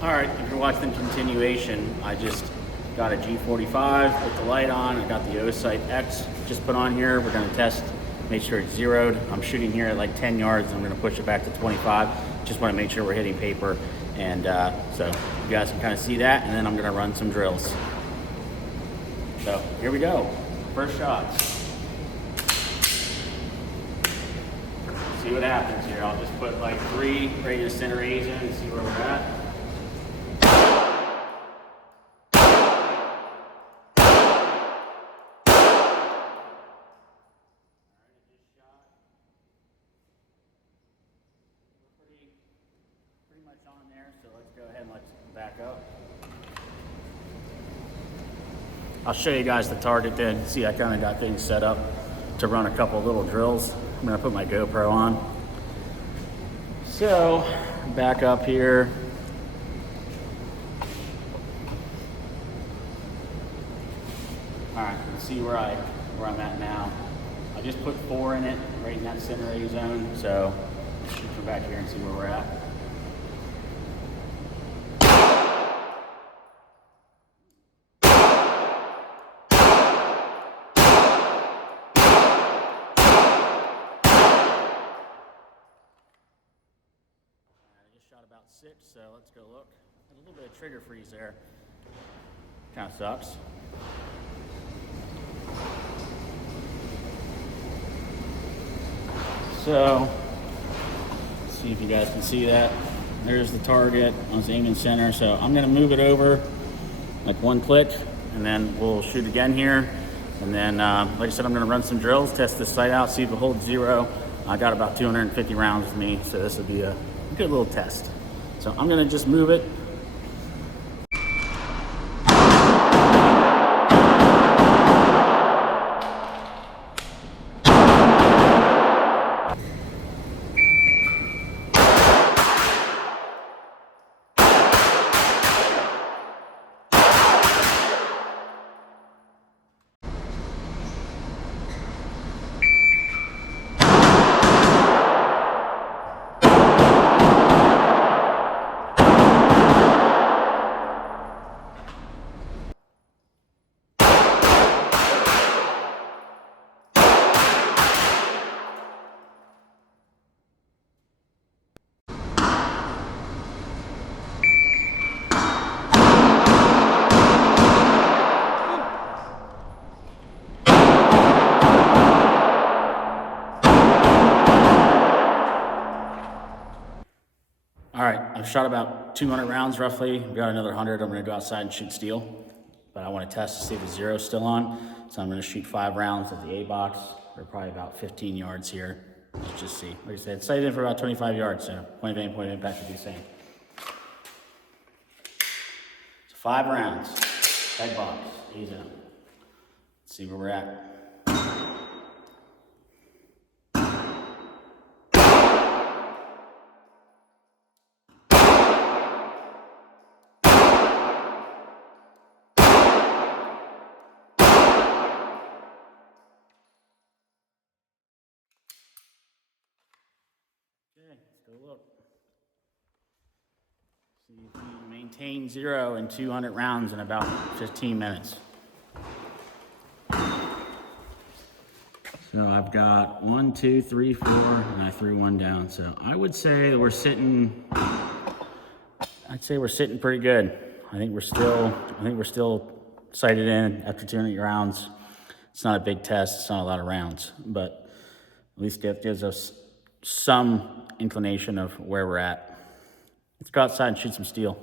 All right, if you're watching the continuation, I just got a G45 with the light on. I got the Osight X just put on here. We're gonna test, make sure it's zeroed. I'm shooting here at like 10 yards. I'm gonna push it back to 25. Just wanna make sure we're hitting paper. And so you guys can kind of see that, and then I'm gonna run some drills. So here we go, first shots. See what happens here. I'll just put like 3 right in the center A zone and see where we're at. Pretty much on there, so let's go ahead and let's back up. I'll show you guys the target then. See, I kind of got things set up to run a couple little drills. I'm gonna put my GoPro on. So, back up here. All right, you can see where I'm at now. I just put 4 in it, right in that center A zone. So, let's come back here and see where we're at. Shot about 6, so let's go look. A little bit of trigger freeze there. Kind of sucks. So, let's see if you guys can see that. There's the target. I was aiming center, so I'm gonna move it over like 1 click, and then we'll shoot again here. And then, like I said, I'm gonna run some drills, test this sight out, see if it holds 0. I got about 250 rounds with me, so this will be a good little test. So I'm gonna just move it. All right, I've shot about 200 rounds roughly. We've got another 100. I'm gonna go outside and shoot steel, but I wanna test to see if the 0's still on. So I'm gonna shoot 5 rounds at the A box. They're probably about 15 yards here. Let's just see. Like I said, it's sighted in for about 25 yards, so point of impact should be the same. So 5 rounds, head box, A zone. Let's see where we're at. Okay, let's go look. See if we maintain 0 in 200 rounds in about 15 minutes. So I've got 1, 2, 3, 4, and I threw 1 down. So I would say we're sitting, pretty good. I think we're still sighted in after 200 rounds. It's not a big test, it's not a lot of rounds, but at least it gives us some inclination of where we're at. Let's go outside and shoot some steel.